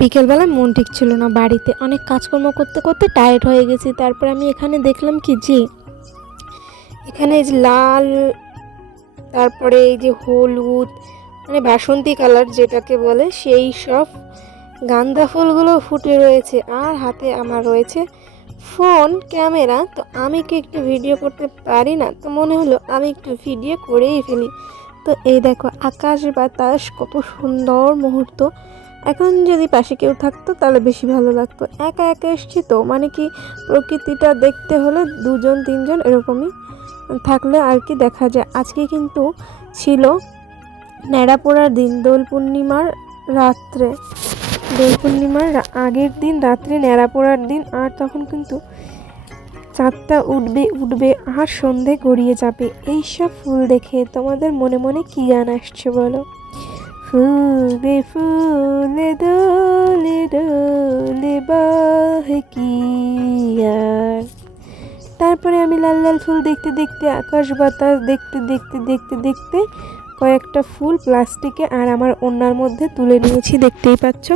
বিকেলবেলায় মন ঠিক ছিল না বাড়িতে। অনেক কাজকর্ম করতে করতে টায়ার্ড হয়ে গেছি। তারপর আমি এখানে দেখলাম কি যে, এখানে যে লাল, তারপরে এই যে হলুদ মানে বাসন্তী কালার যেটাকে বলে, সেই সব গাঁদা ফুলগুলো ফুটে রয়েছে। আর হাতে আমার রয়েছে ফোন ক্যামেরা তো আমি কি একটু ভিডিও করতে পারি না? তো মনে হলো আমি একটু ভিডিও করেই ফেলি। তো এই দেখো, আকাশ বাতাস কত সুন্দর মুহূর্ত। এখন যদি পাশে কেউ থাকতো, তাহলে বেশি ভালো লাগতো। একা একা এসছি তো মানে কি প্রকৃতিটা দেখতে হলে দুজন, তিনজন এরকমই থাকলে আর কি দেখা যায়। আজকে কিন্তু ছিল ন্যাড়া পোড়ার দিন, দোল পূর্ণিমার রাত্রে। দোল পূর্ণিমার আগের দিন, রাত্রে ন্যাড়া পোড়ার দিন, আর তখন কিন্তু চাঁদটা উঠবে উঠবে, আর সন্ধে গড়িয়ে যাবে। এইসব ফুল দেখে তোমাদের মনে মনে কি গান আসছে বলো? ফুলে ফুলে, দোলে দোলে বাহে কি আর। তারপরে আমি লাল লাল ফুল দেখতে দেখতে, আকাশ বাতাস দেখতে দেখতে দেখতে দেখতে কয়েকটা ফুল প্লাস্টিকে আর আমার ওনার মধ্যে তুলে নিয়েছি, দেখতেই পাচ্ছ।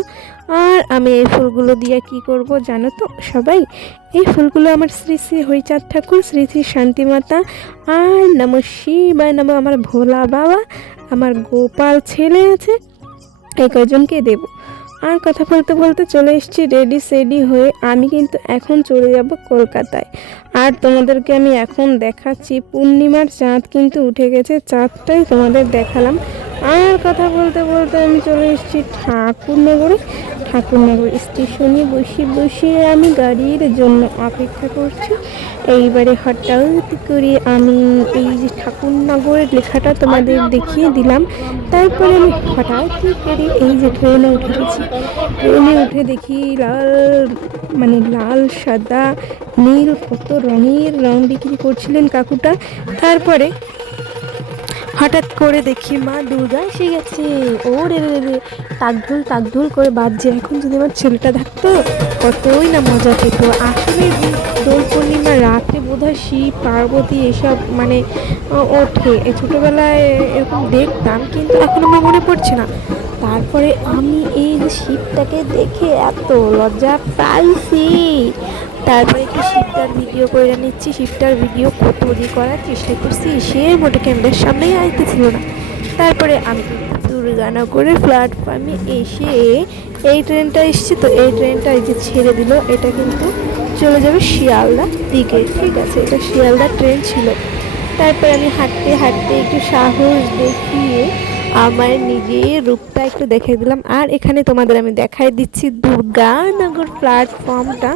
আর আমি এই ফুলগুলো দিয়ে কি করব জানো তো সবাই? এই ফুলগুলো আমার শ্রী শ্রী হরিচাঁদ ঠাকুর, শ্রী শ্রী শান্তিমাতা আর নম শিবায় নম আমার ভোলা বাবা, আমার গোপাল ছেলে আছে। এই কয়জনকে দেব? আর কথা বলতে বলতে চলে এসেছি রেডি সেডি হয়ে আমি কিন্তু এখন চলে যাব কলকাতায়। আর তোমাদেরকে আমি এখন দেখাচ্ছি, পূর্ণিমার চাঁদ কিন্তু উঠে গেছে, চাঁদটাই তোমাদের দেখালাম। আর কথা বলতে বলতে আমি চলে এসেছি ঠাকুরনগরে। ঠাকুরনগর স্টেশনে বসে বসে আমি গাড়ির জন্য অপেক্ষা করছি। এইবারে হঠাৎ করে আমি এই যে ঠাকুরনগরের লেখাটা তোমাদের দেখিয়ে দিলাম। তারপরে আমি হঠাৎ করে এই যে ট্রেনে উঠে গেছি। ট্রেনে উঠে দেখি লাল মানে লাল, সাদা, নীল, কত রঙের রং বিক্রি করছিলেন কাকুটা। তারপরে হঠাৎ করে দেখি মা দুর্গা এসে গেছে। ও রে রে রে তাকঢুল তাকঢুল করে বাজছে। এখন যদি আমার ছেলেটা থাকতো, কতই না মজা পেত আসলে দোল পূর্ণিমার রাতে বোধহয় শিব, পার্বতী এসব মানে ওঠে। ছোটোবেলায় এরকম দেখতাম, কিন্তু এখন আমার মনে পড়ছে না। তারপরে আমি এই যে শিবটাকে দেখে এত লজ্জা পাইছি। তারপরে একটু শিবটার ভিডিও করে নিচ্ছি, শিবটার ভিডিও যে করার চেষ্টা করছি, সে মোটে ক্যামেরার সামনেই আইতেছিল না। তারপরে আমি দুর্গানগরের প্ল্যাটফর্মে এসে এই ট্রেনটা এসছে, তো এই ট্রেনটা এই যে ছেড়ে দিল, এটা কিন্তু চলে যাবে শিয়ালদা। দিকে, ঠিক আছে, এটা শিয়ালদা ট্রেন ছিল। তারপরে আমি হাঁটতে হাঁটতে একটু সাহস দেখিয়ে আমার নিজের রূপটা একটু দেখে দিলাম। আর এখানে তোমাদের আমি দেখাই দিচ্ছি দুর্গানগর প্ল্যাটফর্মটা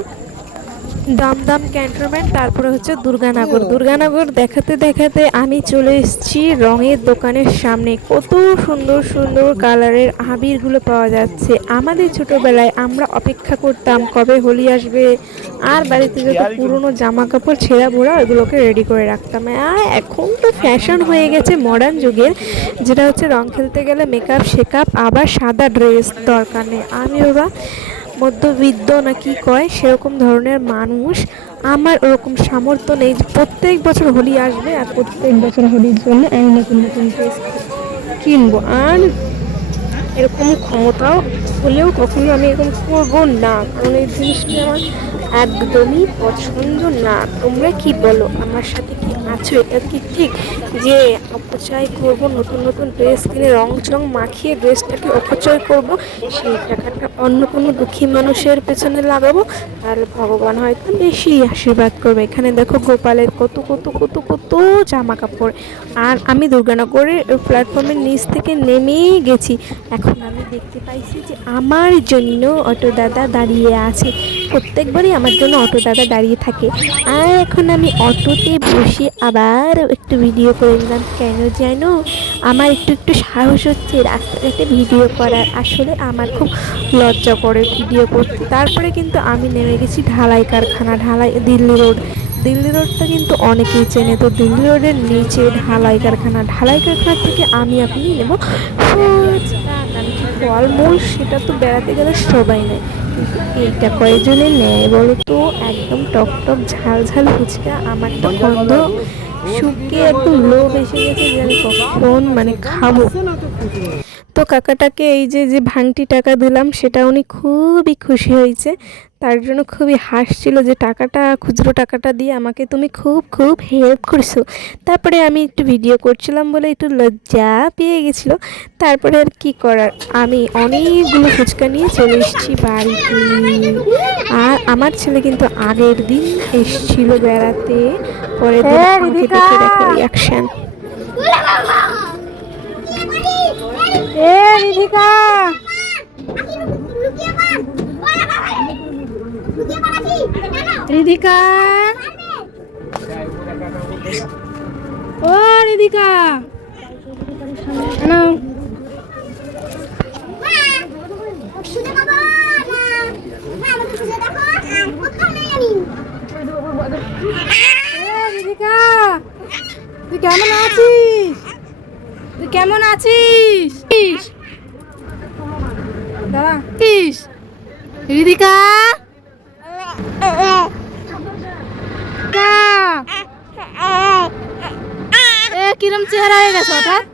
দমদম ক্যান্টনমেন্ট তারপরে হচ্ছে দুর্গানগর। দুর্গানগর দেখাতে দেখাতে আমি চলে এসেছি রঙের দোকানের সামনে। কত সুন্দর সুন্দর কালারের আবিরগুলো পাওয়া যাচ্ছে। আমাদের ছোটবেলায় আমরা অপেক্ষা করতাম কবে হোলি আসবে আর বাড়িতে যত পুরনো জামা। কাপড় ছেঁড়া বোড়া ওগুলোকে রেডি করে রাখতাম। আর এখন তো ফ্যাশন হয়ে গেছে মডার্ন যুগের যেটা হচ্ছে রং খেলতে গেলে মেকআপ শেকআপ আবার সাদা ড্রেস দরকার নেই। আমি ওরা মধ্যবিত্ত না কি কয়, সেরকম ধরনের মানুষ। আমার ওরকম সামর্থ্য নেই প্রত্যেক বছর হোলি আসবে আর প্রত্যেক বছর হোলির জন্য আমি নতুন নতুন ড্রেস কিনবো। আর এরকম ক্ষমতাও হলেও কখনো আমি এরকম করব না। কারণ এই জিনিসটা আমার একদমই পছন্দ না। তোমরা কি বলো? আমার সাথে আছো, এটা কি ঠিক যে অপচয় করব, নতুন নতুন ড্রেস কিনে রং চং মাখিয়ে ড্রেসটাকে অপচয় করব? সেই টাকাটা অন্য কোনো দুঃখী মানুষের পেছনে লাগাবো? তাহলে ভগবান হয়তো বেশি আশীর্বাদ করবে। এখানে দেখো গোপালের কত কত কত কত জামা কাপড় আর আমি দুর্গানগরের প্ল্যাটফর্মের নিচ থেকে নেমেই গেছি। এখন আমি দেখতে পাইছি যে আমার জন্য অটো দাদা দাঁড়িয়ে আছে। প্রত্যেকবারই আমার জন্য অটো দাদা দাঁড়িয়ে থাকে। আর এখন আমি অটোতে বসে আবার একটু ভিডিও করে নিলাম। কেন যেন আমার একটু একটু সাহস হচ্ছে রাস্তাঘাটে ভিডিও করার। আসলে আমার খুব লজ্জা করে ভিডিও করতে। তারপরে কিন্তু আমি নেমে গেছি ঢালাই কারখানা, ঢালাই দিল্লি রোড। দিল্লি রোডটা কিন্তু অনেকেই চেনে। তো দিল্লি রোডের নিচে ঢালাই কারখানা ঢালাই কারখানা থেকে আমি আপনি নেব। ফলমূল? সেটা তো বেড়াতে গেলে সবাই নেয়। এইটা কয়জনে নেয় বলো তো? একদম টক টক ঝাল ঝাল ফুচকা, আমার তো গন্ধ শুকিয়ে একদম লোভ এসে গেছে, যে আমি কখন মানে খাব। তো কাকাটাকে এই যে যে ভাঙটি টাকা দিলাম, সেটা উনি খুবই খুশি হয়েছে। তার জন্য খুবই হাসছিল যে টাকাটা খুচরো টাকাটা দিয়ে আমাকে তুমি খুব খুব হেল্প করছ। তারপরে আমি একটু ভিডিও করছিলাম বলে একটু লজ্জা পেয়ে গেছিল। তারপরে আর কী করার? আমি অনেকগুলো ফুচকা নিয়ে চলে এসেছি বাড়িতে। আর আমার ছেলে কিন্তু আগের দিন এসেছিল বেড়াতে। পরের দিন আমাকে দেখে দেখো রিয়াকশন এ রিধিকা রিধিকা ও রিধিকা এ তুই কেমন আছিস? তুই কেমন আছিস। দাঁড়া। রিধিকা কা। এ কিরম চেহারা হয়ে গেছে হঠাৎ?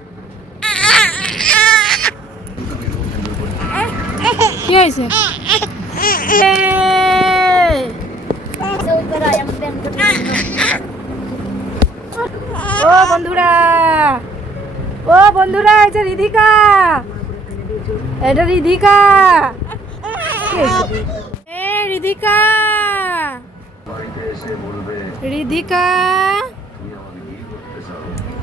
কি হয়েছে? ও বন্ধুরা! ও বন্ধুরা যে রিধিকা! এটা রিধিকা? এ রিধিকা! রিধিকা!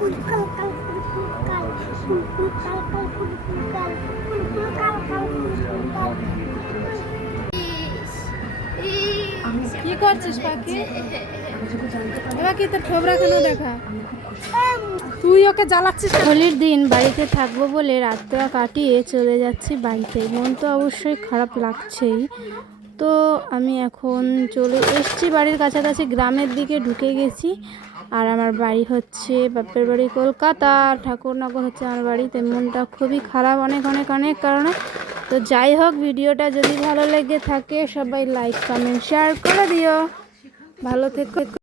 কি করছিস, পাখি? তোর কেন দেখা? তুই ওকে জ্বালাচ্ছিস হোলির দিন বাড়িতে থাকব বলে রাতটা কাটিয়ে চলে যাচ্ছি বাড়িতে। মন তো অবশ্যই খারাপ লাগছেই। তো আমি এখন চলে এসছি বাড়ির কাছাকাছি, গ্রামের দিকে ঢুকে গেছি। আর আমার বাড়ি হচ্ছে বাপের বাড়ি কলকাতা ঠাকুরনগর হচ্ছে আমার বাড়িতে মনটা খুবই খারাপ অনেক অনেক অনেক কারণে। তো যাই হোক, ভিডিওটা যদি ভালো লেগে থাকে, সবাই লাইক কমেন্ট শেয়ার করে দিও। ভালো থেকো।